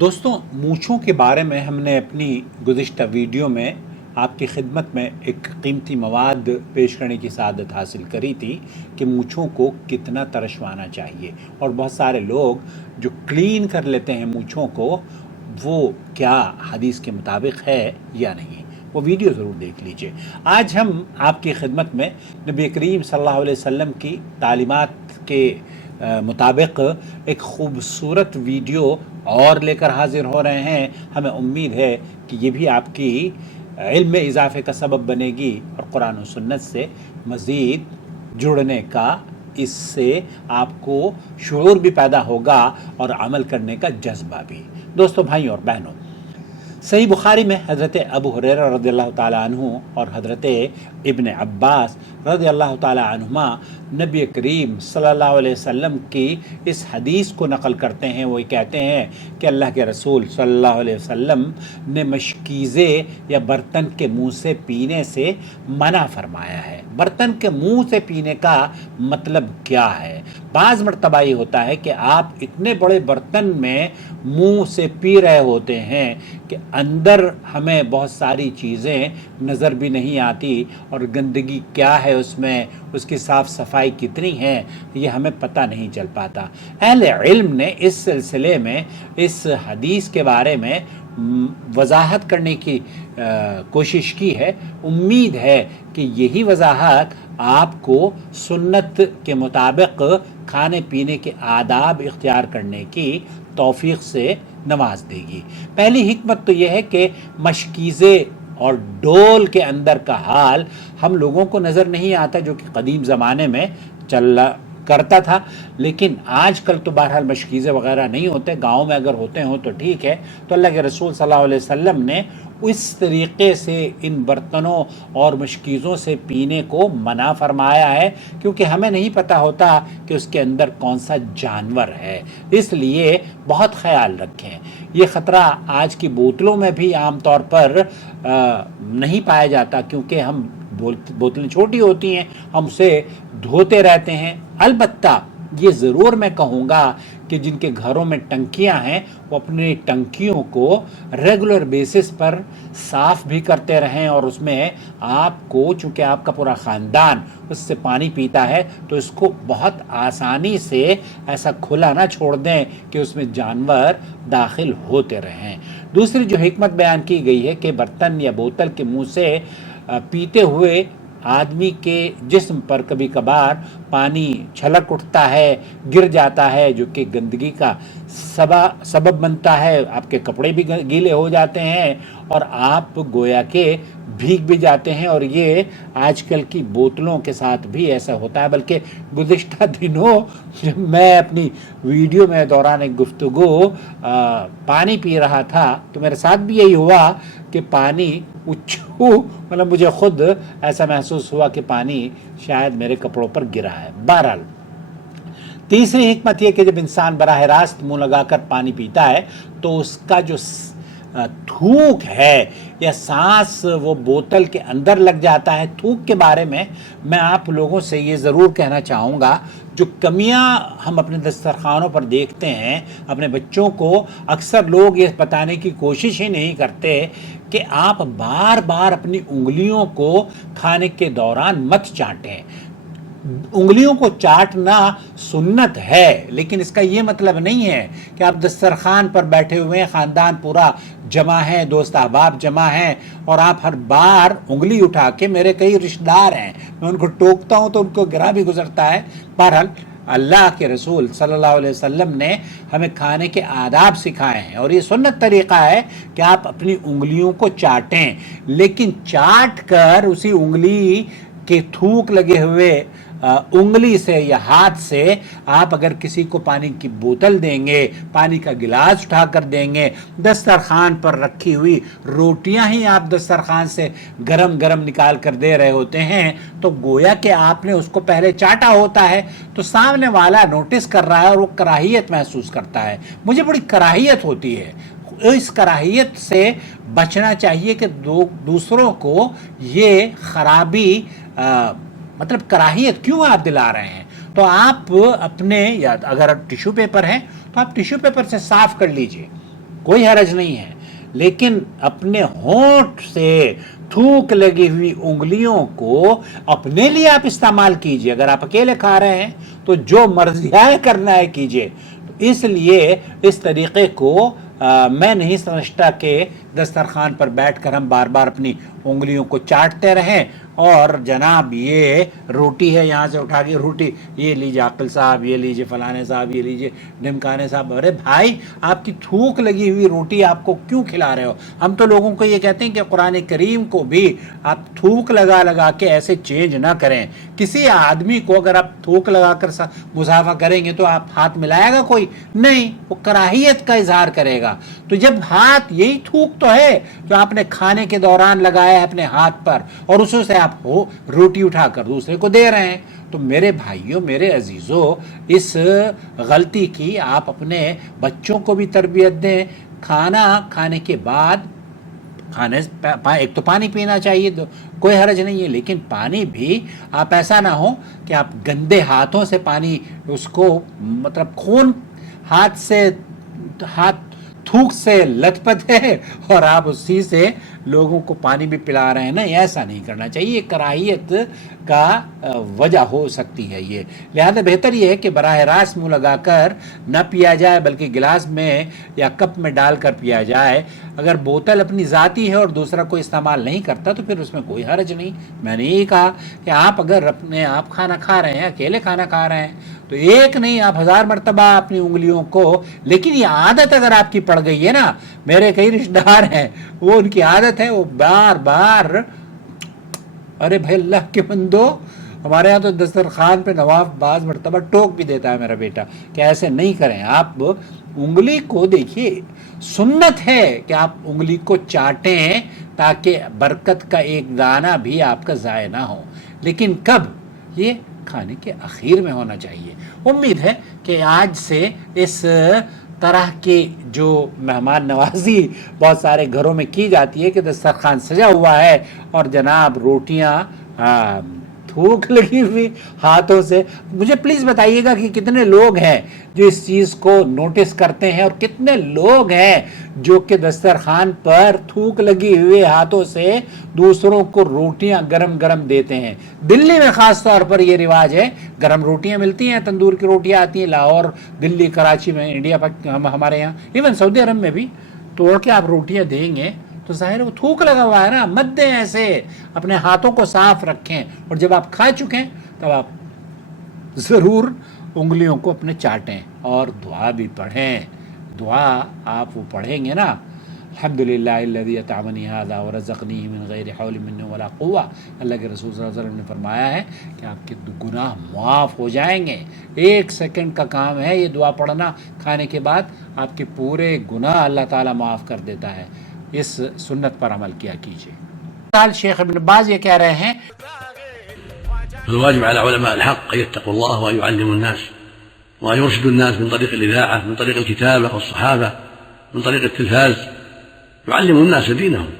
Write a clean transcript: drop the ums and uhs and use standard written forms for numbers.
دوستوں، مونچھوں کے بارے میں ہم نے اپنی گزشتہ ویڈیو میں آپ کی خدمت میں ایک قیمتی مواد پیش کرنے کی سعادت حاصل کری تھی کہ مونچھوں کو کتنا ترشوانا چاہیے، اور بہت سارے لوگ جو کلین کر لیتے ہیں مونچھوں کو، وہ کیا حدیث کے مطابق ہے یا نہیں۔ وہ ویڈیو ضرور دیکھ لیجئے۔ آج ہم آپ کی خدمت میں نبی کریم صلی اللہ علیہ وسلم کی تعلیمات کے مطابق ایک خوبصورت ویڈیو اور لے کر حاضر ہو رہے ہیں۔ ہمیں امید ہے کہ یہ بھی آپ کی علم میں اضافے کا سبب بنے گی اور قرآن و سنت سے مزید جڑنے کا، اس سے آپ کو شعور بھی پیدا ہوگا اور عمل کرنے کا جذبہ بھی۔ دوستو، بھائیوں اور بہنوں، صحیح بخاری میں حضرت ابو ہریرہ رضی اللہ تعالیٰ عنہ اور حضرت ابن عباس رضی اللہ تعالیٰ عنہما نبی کریم صلی اللہ علیہ وسلم کی اس حدیث کو نقل کرتے ہیں۔ وہ کہتے ہیں کہ اللہ کے رسول صلی اللہ علیہ وسلم نے مشکیزے یا برتن کے منہ سے پینے سے منع فرمایا ہے۔ برتن کے منہ سے پینے کا مطلب کیا ہے؟ بعض مرتبہ یہ ہوتا ہے کہ آپ اتنے بڑے برتن میں منہ سے پی رہے ہوتے ہیں کہ اندر ہمیں بہت ساری چیزیں نظر بھی نہیں آتی، اور گندگی کیا ہے اس میں، اس کی صاف صفائی کتنی ہے، یہ ہمیں پتہ نہیں چل پاتا۔ اہل علم نے اس سلسلے میں اس حدیث کے بارے میں وضاحت کرنے کی کوشش کی ہے۔ امید ہے کہ یہی وضاحت آپ کو سنت کے مطابق کھانے پینے کے آداب اختیار کرنے کی توفیق سے نواز دے گی۔ پہلی حکمت تو یہ ہے کہ مشکیزے اور ڈول کے اندر کا حال ہم لوگوں کو نظر نہیں آتا، جو کہ قدیم زمانے میں چل کرتا تھا، لیکن آج کل تو بہرحال مشکیزے وغیرہ نہیں ہوتے۔ گاؤں میں اگر ہوتے ہوں تو ٹھیک ہے۔ تو اللہ کے رسول صلی اللہ علیہ وسلم نے اس طریقے سے ان برتنوں اور مشکیزوں سے پینے کو منع فرمایا ہے، کیونکہ ہمیں نہیں پتہ ہوتا کہ اس کے اندر کون سا جانور ہے، اس لیے بہت خیال رکھیں۔ یہ خطرہ آج کی بوتلوں میں بھی عام طور پر نہیں پایا جاتا، کیونکہ ہم بوتلیں چھوٹی ہوتی ہیں، ہم اسے دھوتے رہتے ہیں۔ البتہ یہ ضرور میں کہوں گا کہ جن کے گھروں میں ٹنکیاں ہیں وہ اپنی ٹنکیوں کو ریگولر بیسس پر صاف بھی کرتے رہیں، اور اس میں آپ کو، چونکہ آپ کا پورا خاندان اس سے پانی پیتا ہے، تو اس کو بہت آسانی سے ایسا کھلا نہ چھوڑ دیں کہ اس میں جانور داخل ہوتے رہیں۔ دوسری جو حکمت بیان کی گئی ہے کہ برتن یا بوتل کے منہ سے پیتے ہوئے آدمی کے جسم پر کبھی کبھار پانی چھلک اٹھتا ہے، گر جاتا ہے، جو کہ گندگی کا سبب بنتا ہے۔ آپ کے کپڑے بھی گیلے ہو جاتے ہیں اور آپ گویا کہ بھیگ بھی جاتے ہیں، اور یہ آج کل کی بوتلوں کے ساتھ بھی ایسا ہوتا ہے۔ بلکہ گزشتہ دنوں جب میں اپنی ویڈیو میں دوران ایک گفتگو پانی پی رہا تھا تو میرے ساتھ بھی یہی ہوا کہ پانی مطلب مجھے خود ایسا محسوس ہوا کہ پانی شاید میرے کپڑوں پر گرا ہے۔ بہرحال تیسری حکمت یہ کہ جب انسان براہ راست منہ لگا کر پانی پیتا ہے تو اس کا جو تھوک ہے یا سانس وہ بوتل کے اندر لگ جاتا ہے، تھوک کے بارے میں میں آپ لوگوں سے یہ ضرور کہنا چاہوں گا، جو کمیاں ہم اپنے دسترخوانوں پر دیکھتے ہیں اپنے بچوں کو، اکثر لوگ یہ بتانے کی کوشش ہی نہیں کرتے کہ آپ بار بار اپنی انگلیوں کو کھانے کے دوران مت چاٹیں۔ انگلیوں کو چاٹنا سنت ہے، لیکن اس کا یہ مطلب نہیں ہے کہ آپ دسترخوان پر بیٹھے ہوئے ہیں، خاندان پورا جمع ہے، دوست احباب جمع ہیں، اور آپ ہر بار انگلی اٹھا کے، میرے کئی رشتہ دار ہیں، میں ان کو ٹوکتا ہوں تو ان کو گرا بھی گزرتا ہے۔ بہرحال اللہ کے رسول صلی اللہ علیہ وسلم نے ہمیں کھانے کے آداب سکھائے ہیں، اور یہ سنت طریقہ ہے کہ آپ اپنی انگلیوں کو چاٹیں، لیکن چاٹ کر اسی انگلی کے تھوک لگے ہوئے انگلی سے یا ہاتھ سے آپ اگر کسی کو پانی کی بوتل دیں گے، پانی کا گلاس اٹھا کر دیں گے، دسترخوان پر رکھی ہوئی روٹیاں ہی آپ دسترخوان سے گرم گرم نکال کر دے رہے ہوتے ہیں، تو گویا کہ آپ نے اس کو پہلے چاٹا ہوتا ہے، تو سامنے والا نوٹس کر رہا ہے اور وہ کراہیت محسوس کرتا ہے۔ مجھے بڑی کراہیت ہوتی ہے، اس کراہیت سے بچنا چاہیے کہ دوسروں کو یہ خرابی مطلب کراہیت کیوں آپ دلا رہے ہیں۔ تو آپ اپنے، یا اگر ٹیشو پیپر ہیں تو آپ ٹیشو پیپر سے صاف کر لیجئے، کوئی حرج نہیں ہے، لیکن اپنے ہونٹ سے تھوک لگی ہوئی انگلیوں کو اپنے لیے آپ استعمال کیجئے. اگر آپ اکیلے کھا رہے ہیں تو جو مرضی ہے کرنا ہے کیجئے. اس لیے اس طریقے کو میں نہیں سمجھتا کہ دسترخوان پر بیٹھ کر ہم بار بار اپنی انگلیوں کو چاٹتے رہیں اور جناب یہ روٹی ہے یہاں سے اٹھا کے روٹی یہ لیجیے عاقل صاحب، یہ لیجیے فلانے صاحب، یہ لیجیے ڈھمکانے صاحب. ارے بھائی آپ کی تھوک لگی ہوئی روٹی آپ کو کیوں کھلا رہے ہو؟ ہم تو لوگوں کو یہ کہتے ہیں کہ قرآن کریم کو بھی آپ تھوک لگا لگا کے ایسے چینج نہ کریں. کسی آدمی کو اگر آپ تھوک لگا کر مصافحہ کریں گے تو آپ ہاتھ ملائے گا کوئی نہیں، وہ کراہیت کا اظہار کرے گا. تو جب ہاتھ یہی تھوک تو ہے جو آپ نے کھانے کے دوران لگایا ہے اپنے ہاتھ پر اور اس سے آپ روٹی اٹھا کر دوسرے کو دے رہے ہیں. تو میرے بھائیوں، میرے عزیزوں، اس غلطی کی آپ اپنے بچوں کو بھی تربیت دیں. کھانا کھانے کے بعد ایک تو پانی پینا چاہیے، کوئی حرج نہیں ہے، لیکن پانی بھی آپ ایسا نہ ہو کہ آپ گندے ہاتھوں سے پانی اس کو مطلب خون ہاتھ تھوک سے لت پت ہے اور آپ اسی سے لوگوں کو پانی بھی پلا رہے ہیں. نا، ایسا نہیں کرنا چاہیے، یہ کراہیت کا وجہ ہو سکتی ہے. یہ لہذا بہتر یہ ہے کہ براہ راست منہ لگا کر نہ پیا جائے بلکہ گلاس میں یا کپ میں ڈال کر پیا جائے. اگر بوتل اپنی ذاتی ہے اور دوسرا کوئی استعمال نہیں کرتا تو پھر اس میں کوئی حرج نہیں. میں نے یہ کہا کہ آپ اگر اپنے آپ کھانا کھا رہے ہیں، اکیلے کھانا کھا رہے ہیں، تو ایک نہیں آپ 1000 مرتبہ اپنی انگلیوں کو، لیکن یہ عادت اگر آپ کی پڑ گئی ہے نا، میرے کئی رشتہ دار ہیں وہ ان کی عادت ہے وہ بار بار، ارے بھائی اللہ کے بندو، ہمارے ہاں تو دسترخوان پہ نواب بعض مرتبہ ٹوک بھی دیتا ہے میرا بیٹا کہ ایسے نہیں کریں. آپ انگلی کو دیکھیے، سنت ہے کہ آپ انگلی کو چاٹیں تاکہ برکت کا ایک دانہ بھی آپ کا ضائع نہ ہو، لیکن کب؟ یہ کھانے کے اخیر میں ہونا چاہیے. امید ہے کہ آج سے اس طرح کی جو مہمان نوازی بہت سارے گھروں میں کی جاتی ہے کہ دسترخوان سجا ہوا ہے اور جناب روٹیاں تھوک لگی ہوئی ہاتھوں سے. مجھے پلیز بتائیے گا کہ کتنے لوگ ہیں جو اس چیز کو نوٹس کرتے ہیں اور کتنے لوگ ہیں جو کہ دسترخوان پر تھوک لگی ہوئے ہاتھوں سے دوسروں کو روٹیاں گرم گرم دیتے ہیں. دلی میں خاص طور پر یہ رواج ہے، گرم روٹیاں ملتی ہیں، تندور کی روٹیاں آتی ہیں لاہور، دلی، کراچی میں، انڈیا، ہمارے یہاں ایون سعودی عرب میں بھی توڑ کے آپ روٹیاں دیں گے تو ظاہر ہے وہ تھوک لگا ہوا ہے نا. مت دیں ایسے، اپنے ہاتھوں کو صاف رکھیں اور جب آپ کھا چکیں تب آپ ضرور انگلیوں کو اپنے چاٹیں اور دعا بھی پڑھیں. دعا آپ وہ پڑھیں گے نا، الحمدللہ الذی اطعمنی ھذا ورزقنی من غیر حول منی ولا قوہ. اللہ کے رسول صلی اللہ علیہ وسلم نے فرمایا ہے کہ آپ کے گناہ معاف ہو جائیں گے. 1 سیکنڈ کا کام ہے یہ دعا پڑھنا، کھانے کے بعد آپ کے پورے گناہ اللہ تعالیٰ معاف کر دیتا ہے. اس سنت پر عمل کیا کیجیے. شیخ ابن باز یہ کہہ رہے ہیں الواجب على علماء الحق أن يتقوا الله وأن يعلموا الناس وأن يرشدوا الناس من طريق الإذاعة، من طريق الكتابة والصحافة، من طريق التلفاز، يعلموا الناس دينهم.